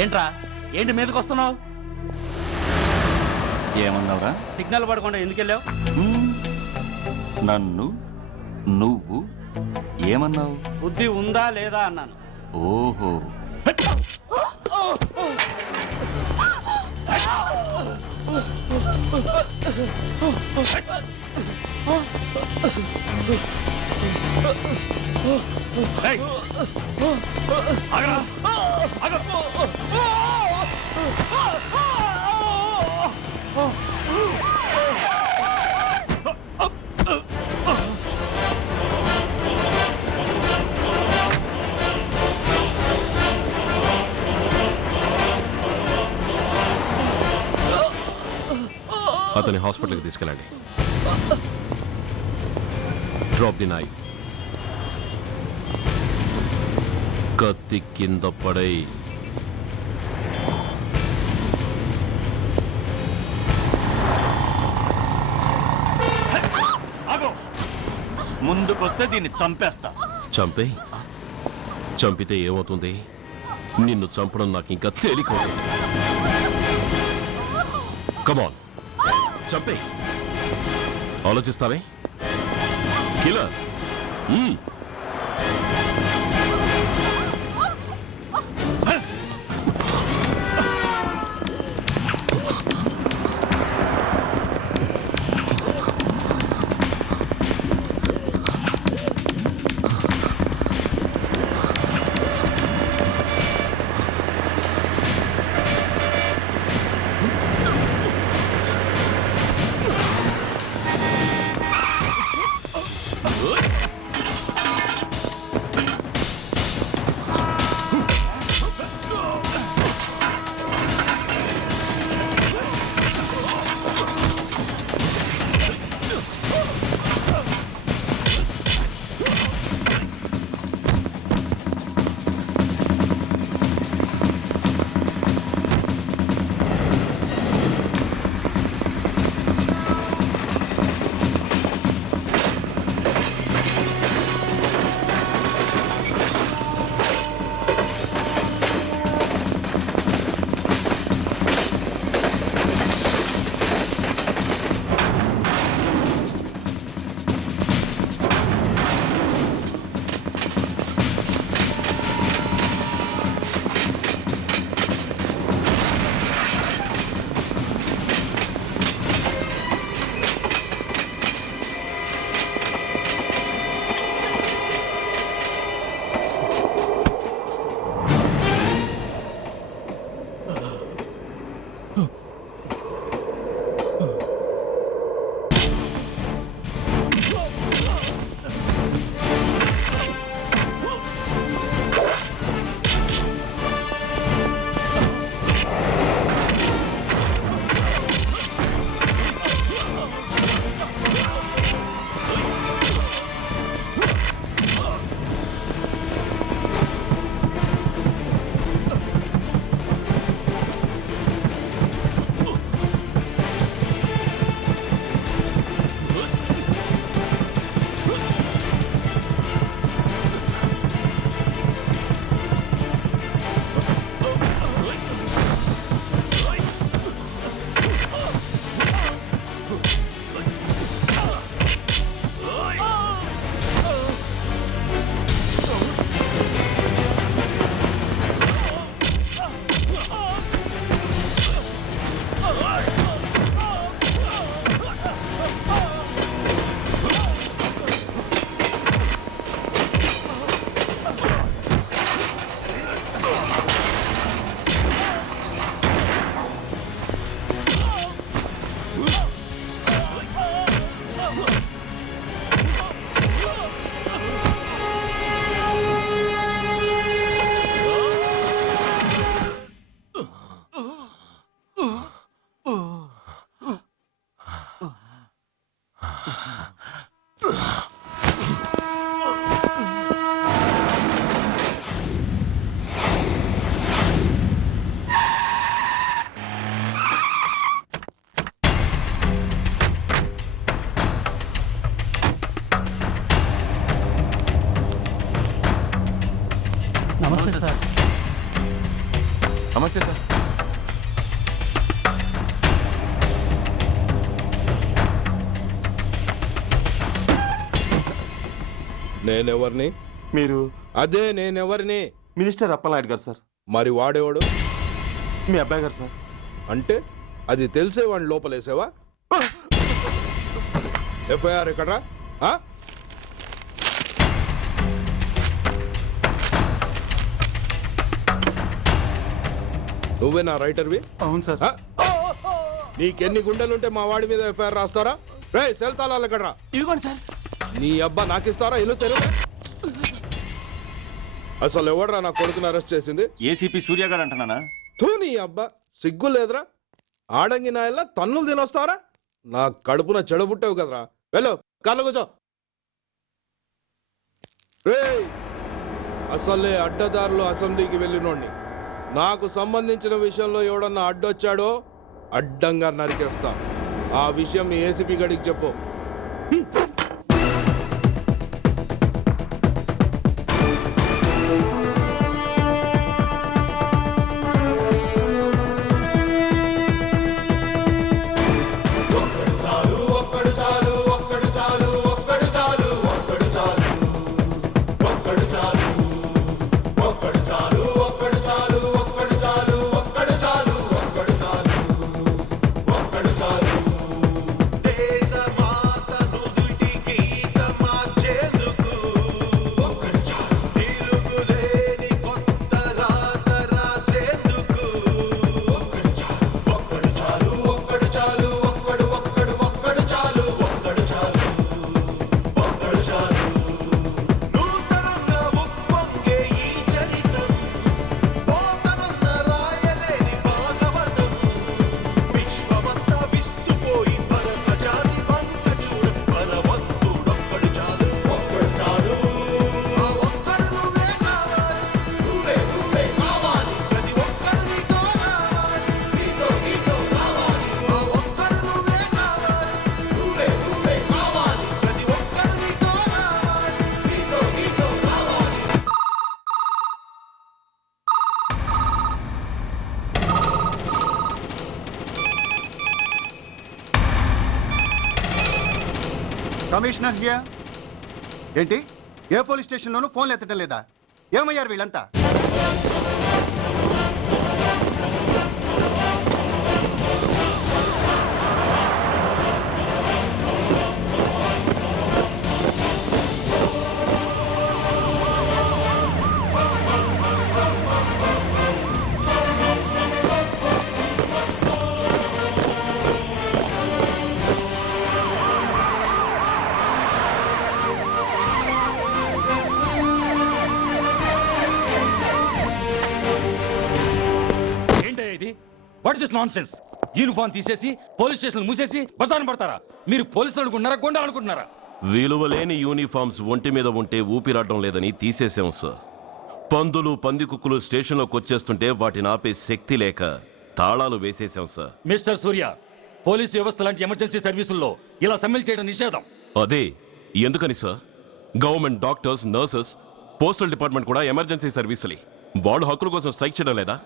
ఏంట్రా ఏంటి మీదకి వస్తున్నావు? ఏమన్నావురా? సిగ్నల్ పడకుండా ఎందుకు వెళ్ళావు? నన్ను నువ్వు ఏమన్నావు? బుద్ధి ఉందా లేదా అన్నాను. ఓహో, అతని హాస్పిటల్కి తీసుకెళ్ళండి. Drop the knife. కత్తి కింద పడై. ముందుకొస్తే దీన్ని చంపేస్తా. చంపే. చంపితే ఏమవుతుంది? నిన్ను చంపడం నాకు ఇంకా తేలికవుతుంది. కమాన్, చంపే. ఆలోచిస్తావే కిల్లర్. నేనెవరిని? మీరు అదే నేనెవరిని? మినిస్టర్ అప్పలనాయుడు గారు సార్. మరి వాడేవాడు? మీ అబ్బాయి గారు సార్. అంటే అది తెలిసే వాడిని లోపలేసావా? ఎఫ్ఐఆర్ ఎక్కడ్రా? ఆ? నువ్వే నా రైటర్వి? అవును సార్. ఆ? నీకెన్ని గుండెలుంటే మా వాడి మీద ఎఫ్ఐఆర్ రాస్తారా? రే సెల్ తాళాలు ఎక్కడ్రా? ఇదిగోండి సార్. నీ అబ్బా నాకిస్తారా? ఇల్లు తెరువు. అసలు ఎవడ్రా నా కొడుకుని అరెస్ట్ చేసింది? ఏసీపీ సూర్య గారు అంటున్నానా? తూ నీ అబ్బా సిగ్గు లేదురా? ఆడంగి నాయల్లా తన్నులు తినొస్తారా? నా కడుపున చెడబుట్టావు కదరా. వెళ్ళు కార్లో కూర్చో. రేయ్ అసలే అడ్డదారులు అసెంబ్లీకి వెళ్ళినోడిని. నాకు సంబంధించిన విషయంలో ఎవడన్నా అడ్డొచ్చాడో అడ్డంగా నరికేస్తా. ఆ విషయం మీ ఏసీపీ గడికి చెప్పు. Commissioner here. ఏంటి ఏ పోలీస్ స్టేషన్లోనూ ఫోన్లు ఎత్తడం లేదా? ఏమయ్యారు వీళ్ళంతా? What is nonsense? యూనిఫామ్ తీసేసి పోలీస్ స్టేషన్ మూసేసి బజారు పడతారా? మీరు పోలీసులు అనుకుంటున్నారా, గుండా అనుకుంటున్నారా? విలువలేని యూనిఫామ్స్ ఒంటి మీద ఉంటే ఊపిరాడడం లేదని తీసేసాం సార్. పందులు పందికుక్కులు స్టేషన్లోకి వచ్చేస్తుంటే వాటిని ఆపే శక్తి లేక తాళాలు వేసేసాం సార్. మిస్టర్ సూర్య, పోలీస్ వ్యవస్థ లాంటి ఎమర్జెన్సీ సర్వీసుల్లో ఇలా సమ్మెలు చేయడం నిషేధం. అదే ఎందుకని sir? Government doctors, nurses, postal department కూడా ఎమర్జెన్సీ సర్వీసులే. వాళ్ళు హక్కుల కోసం స్ట్రైక్ చేయడం లేదా?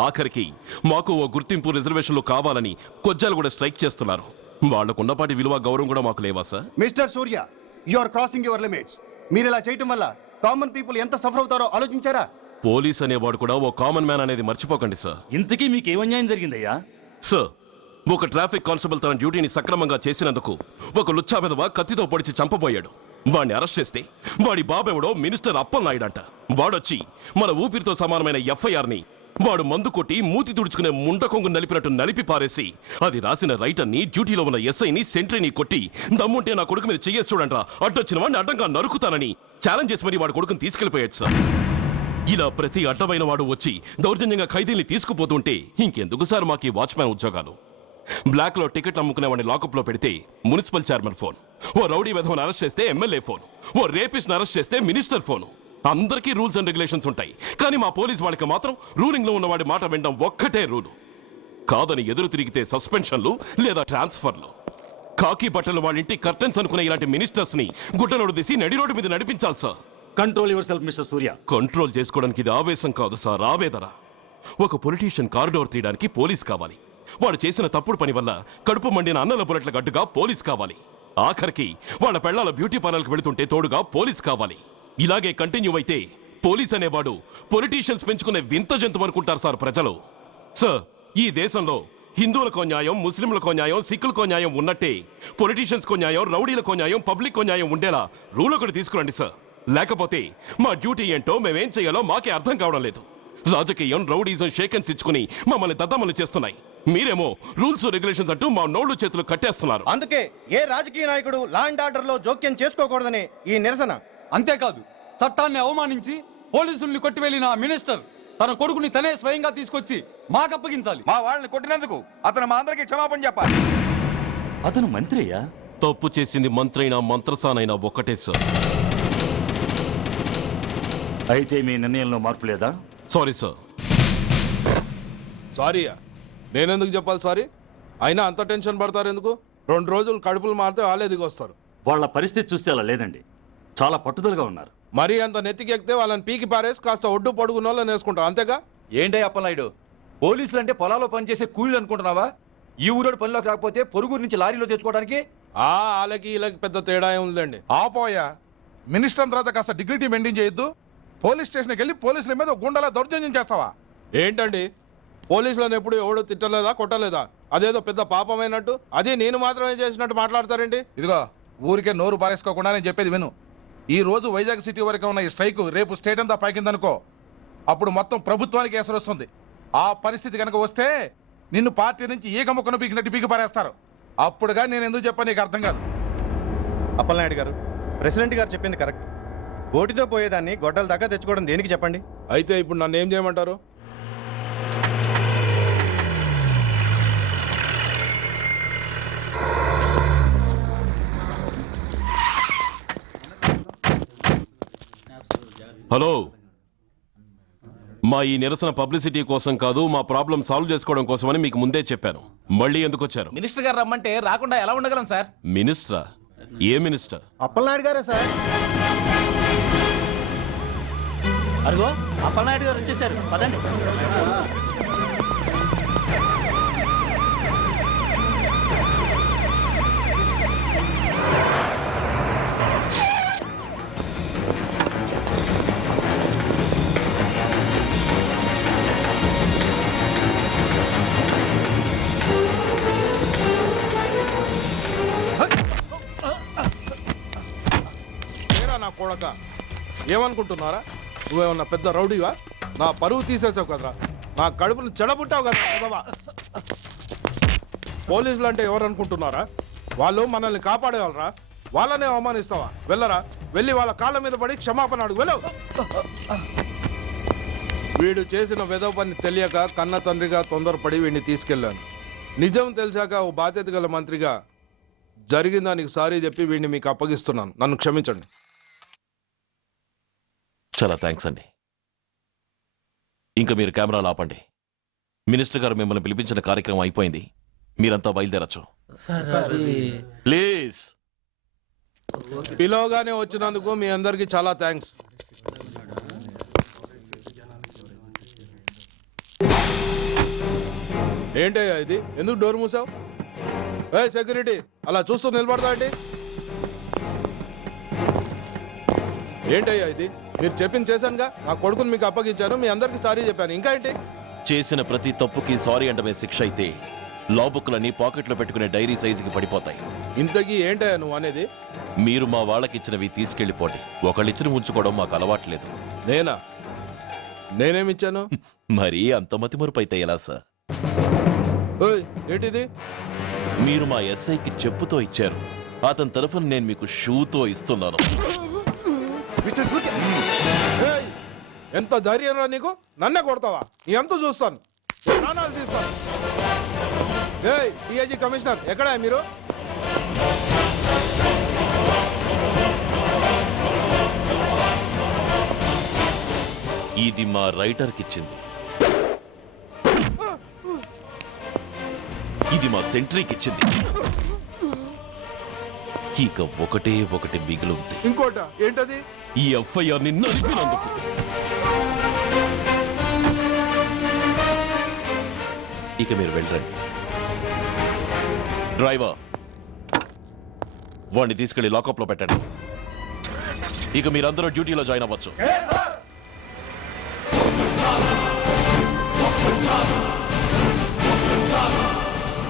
ఆఖరికి మాకు ఓ గుర్తింపు రిజర్వేషన్లు కావాలని కొజ్జాలు కూడా స్ట్రైక్ చేస్తున్నారు. వాళ్లకున్నపాటి విలువ గౌరవం కూడా మాకు లేవా sir? Mister Surya, you are crossing your limits. మీరు ఇలా చేయటం వల్ల కామన్ పీపుల్ ఎంత సఫర్ అవుతారో ఆలోచించారా? పోలీస్ అనేవాడు కూడా ఓ కామన్ మ్యాన్ అనేది మర్చిపోకండి సార్. ఇంతకీ మీకు ఏమన్యాయం జరిగిందయ్యా? సార్, ఒక ట్రాఫిక్ కానిస్టేబుల్ తన డ్యూటీని సక్రమంగా చేసినందుకు ఒక లుచ్చా విధవ కత్తితో పొడిచి చంపబోయాడు. వాడిని అరెస్ట్ చేస్తే వాడి బాబెవడో మినిస్టర్ అప్పలనాయుడు అంట. వాడొచ్చి మన ఊపిరితో సమానమైన ఎఫ్ఐఆర్ని వాడు మందు కొట్టి మూతి తుడుచుకునే ముండకొంగు నలిపినట్టు నలిపి పారేసి అది రాసిన రైటర్ని, డ్యూటీలో ఉన్న ఎస్ఐని, సెంట్రీని కొట్టి దమ్ముంటే నా కొడుకు మీద చెయ్యేసి చూడంట్రా, అడ్డొచ్చిన వాడిని అడ్డంగా నరుకుతానని ఛాలెంజ్ చేసి మరి వాడి కొడుకుని తీసుకెళ్లిపోయాడు సార్. ఇలా ప్రతి అడ్డమైన వాడు వచ్చి దౌర్జన్యంగా ఖైదీల్ని తీసుకుపోతుంటే ఇంకెందుకు సార్ మాకు ఈ వాచ్మ్యాన్ ఉద్యోగాలు? బ్లాక్ లో టికెట్ అమ్ముకునే వాడిని లాకప్ లో పెడితే మున్సిపల్ చైర్మన్ ఫోన్, ఓ రౌడీ విధవను అరెస్ట్ చేస్తే ఎమ్మెల్యే ఫోన్, ఓ రేపిస్ట్ అరెస్ట్ చేస్తే మినిస్టర్ ఫోన్. అందరికీ రూల్స్ అండ్ రెగ్యులేషన్స్ ఉంటాయి, కానీ మా పోలీస్ వాళ్ళకి మాత్రం రూలింగ్ లో ఉన్న వాడి మాట వినడం ఒక్కటే రూలు. కాదని ఎదురు తిరిగితే సస్పెన్షన్లు లేదా ట్రాన్స్ఫర్లు. కాకి బట్టలు వాళ్ళ ఇంటి కర్టెన్స్ అనుకునే ఇలాంటి మినిస్టర్స్ ని గుడ్డనోడు తీసి నడి రోడ్డు మీద నడిపించాలి sir. Control your self mister Surya. Control చేసుకోవడానికి ఇది ఆవేశం కాదు సార్, ఆవేదన. ఒక పొలిటీషియన్ కారిడోర్ తీయడానికి పోలీస్ కావాలి. వాడు చేసిన తప్పుడు పని వల్ల కడుపు మండిన అన్నల బుల్లెట్ల గడ్డుగా పోలీస్ కావాలి. ఆఖరికి వాళ్ళ పెళ్లాల బ్యూటీ పార్లర్కి వెళుతుంటే తోడుగా పోలీస్ కావాలి. ఇలాగే కంటిన్యూ అయితే పోలీస్ అనేవాడు పొలిటీషియన్స్ పెంచుకునే వింత జంతువు అనుకుంటారు సార్ ప్రజలు. సార్, ఈ దేశంలో హిందువులకో న్యాయం, ముస్లింలకో న్యాయం, సిక్కులకో న్యాయం ఉన్నట్టే పొలిటీషియన్స్కో న్యాయం, రౌడీలకో న్యాయం, పబ్లిక్కో న్యాయం ఉండేలా రూల్ ఒకటి తీసుకురండి సార్. లేకపోతే మా డ్యూటీ ఏంటో మేమేం చేయాలో మాకే అర్థం కావడం లేదు. రాజకీయం, రౌడీజం షేకెన్స్ ఇచ్చుకుని మమ్మల్ని దద్దమలు చేస్తున్నాయి. మీరేమో రూల్స్ రెగ్యులేషన్స్ అంటూ మా నోళ్లు చేతులు కట్టేస్తున్నారు. అందుకే ఏ రాజకీయ నాయకుడు లా అండ్ ఆర్డర్ లో జోక్యం చేసుకోకూడదని ఈ నిరసన. అంతేకాదు, చట్టాన్ని అవమానించి పోలీసుల్ని కొట్టివెళ్లిన మినిస్టర్ తన కొడుకుని తనే స్వయంగా తీసుకొచ్చి మాకు అప్పగించాలి. మా వాళ్ళని కొట్టినందుకు అతను మా అందరికీ క్షమాపణ చెప్పాలి. అతను మంత్రి అయ్యా. తప్పు చేసింది మంత్రైనా మంత్రసానైనా ఒక్కటే సార్. అయితే మీ నిర్ణయంలో మార్పు లేదా? Sorry sir. సారీయా? నేనెందుకు చెప్పాలి సారీ? అయినా అంత టెన్షన్ పడతారు ఎందుకు? 2 రోజులు కడుపులు మారితే వాళ్ళే దిగొస్తారు. వాళ్ళ పరిస్థితి చూస్తే అలా లేదండి, చాలా పట్టుదలగా ఉన్నారు. మరీ అంత నెత్తికెక్కితే వాళ్ళని పీకి పారేసి కాస్త ఒడ్డు పొడుగున్న వాళ్ళని వేసుకుంటాం, అంతేగా? ఏంటే అప్పలనాయుడు, పోలీసులు అంటే పొలాల్లో పనిచేసే కూలీలు అనుకుంటున్నావా? ఈ ఊరోడు పనిలోకి రాకపోతే పొరుగురు నుంచి లారీలో తెచ్చుకోవడానికి వాళ్ళకి వీళ్ళకి పెద్ద తేడా ఉందండి. ఆపోయా, మినిస్టర్ తర్వాత కాస్త డిగ్నిటీ మెయింటైన్ చేయొద్దు. పోలీస్ స్టేషన్కి వెళ్ళి పోలీసుల మీద గుండెలా దౌర్జన్యం చేస్తావా? ఏంటండి, పోలీసులను ఎప్పుడు ఎవడు తిట్టలేదా, కొట్టలేదా? అదేదో పెద్ద పాపమైనట్టు అది నేను మాత్రమే చేసినట్టు మాట్లాడతారేంటి? ఇదిగో, ఊరికే నోరు పారేసుకోకుండా నేను చెప్పేది విను. ఈ రోజు వైజాగ్ సిటీ వరకు ఉన్న ఈ స్ట్రైక్ రేపు స్టేట్ అంతా పైకిందనుకో, అప్పుడు మొత్తం ప్రభుత్వానికి ఎసరు వస్తుంది. ఆ పరిస్థితి కనుక వస్తే నిన్ను పార్టీ నుంచి ఈగ ముక్కను పీకినట్టు పీకి పారేస్తారు. అప్పుడుగా నేను ఎందుకు చెప్పా నీకు అర్థం కాదు. అప్పలనాయుడు గారు, ప్రెసిడెంట్ గారు చెప్పింది కరెక్ట్. ఓటితో పోయేదాన్ని గొడ్డల దాకా తెచ్చుకోవడం దేనికి చెప్పండి? అయితే ఇప్పుడు నన్ను ఏం చేయమంటారు? హలో, మా ఈ నిరసన పబ్లిసిటీ కోసం కాదు, మా ప్రాబ్లం సాల్వ్ చేసుకోవడం కోసమని మీకు ముందే చెప్పాను. మళ్ళీ ఎందుకు వచ్చారు? మినిస్టర్ గారు రమ్మంటే రాకుండా ఎలా ఉండగలం సార్? మినిస్టరా? ఏ మినిస్టర్? అప్పలనాయుడు గారే సార్. అదిగో అప్పలనాయుడు గారు వచ్చేసారు, పదండి. నా కొడక, ఏమనుకుంటున్నారా? నువ్వేమన్నా పెద్ద రౌడీవా? నా పరువు తీసేసావు కదరా, నా కడుపును చెడబుట్టావు కదా. పోలీసులు అంటే ఎవరు అనుకుంటున్నారా? వాళ్ళు మనల్ని కాపాడేవాళ్ళరా, వాళ్ళనే అవమానిస్తావా? వెళ్ళరా, వెళ్ళి వాళ్ళ కాళ్ళ మీద పడి క్షమాపణ అడుగు, వెళ్ళవు. వీడు చేసిన వెధవ పని తెలియక కన్న తండ్రిగా తొందరపడి వీడిని తీసుకెళ్లాను. నిజం తెలిసాక ఓ బాధ్యత గల మంత్రిగా జరిగిన దానికి సారీ చెప్పి వీడిని మీకు అప్పగిస్తున్నాను. నన్ను క్షమించండి. చాలా థ్యాంక్స్ అండి. ఇంకా మీరు కెమెరాలు ఆపండి. మినిస్టర్ గారు మిమ్మల్ని పిలిపించిన కార్యక్రమం అయిపోయింది, మీరంతా బయలుదేరచ్చు ప్లీజ్. పిలవగానే వచ్చినందుకు మీ అందరికీ చాలా థ్యాంక్స్. ఏంటయ్యా ఇది? ఎందుకు డోర్ మూసావు? ఏ సెక్యూరిటీ, అలా చూస్తూ నిలబడతా ఏంటి? ఏంటయ్యా ఇది? మీరు చెప్పింది చేశానుగా, నా కొడుకుని మీకు అప్పగించాను, మీ అందరికీ సారీ చెప్పాను, ఇంకా ఏంటి? చేసిన ప్రతి తప్పుకి సారీ అంటమే శిక్ష అయితే లా బుక్లన్నీ పాకెట్లో పెట్టుకునే డైరీ సైజుకి పడిపోతాయి. ఇంతకీ ఏంటయ్యా నువ్వు అనేది? మీరు మా వాళ్ళకిచ్చినవి తీసుకెళ్లిపోండి. ఒకళ్ళిచ్చిన ఉంచుకోవడం మాకు అలవాట్లేదు. నేనా? నేనేమిచ్చాను? మరీ అంత మతిమరుపు అయితే ఎలా సార్? ఓయ్, ఏంటిది? మీరు మా ఎస్ఐకి చెప్పుతో ఇచ్చారు, అతని తరఫున నేను మీకు షూతో ఇస్తున్నాను. ఏయ్, ఎంత ధైర్యం రా నీకు? నన్నే కొడతావా? నీ ఎంత చూస్తాను, ప్రాణాలు తీస్తాను. ఏయ్ డిఐజీ కమిషనర్, ఎక్కడా మీరు? ఇది మా రైటర్కి ఇచ్చింది, ఇది మా సెంట్రీకి ఇచ్చింది. ఇక ఒకటే ఒకటి మిగిలింది. ఇంకోట ఏంటది? ఈ ఎఫ్ఐఆర్ ని నలిపినందుకు. ఇక మీరు వెళ్ళండి. డ్రైవర్, వాడిని తీసుకెళ్లి లాకప్ లో పెట్టండి. ఇక మీరందరూ డ్యూటీలో జాయిన్ అవ్వచ్చు.